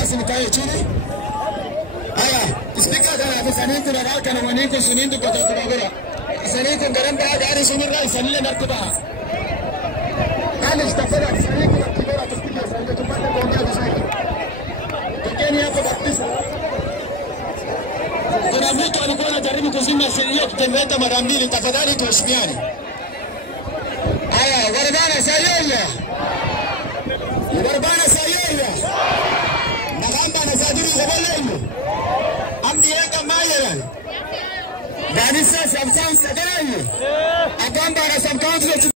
sasa nikae chini. Aya, speaker kana saninku na kana mwaninku sunindu kwa tukagora. Saninku ngaramba gari sunira sanile narkuba. Hali stafara saninku na kibora tusikia saninku tupate kuongea vizuri. Tokeni hapo kabisa. Kuna mtu alikuwa anajaribu kuzima sheria kutembea mara mbili, tafadhali tuheshimiane. Aya, warbana sayoya. Warbana sayoya. Nagamba na sadiri gabalemu. Amdieka mayeran. Danisa sometimes again. Agamba na sometimes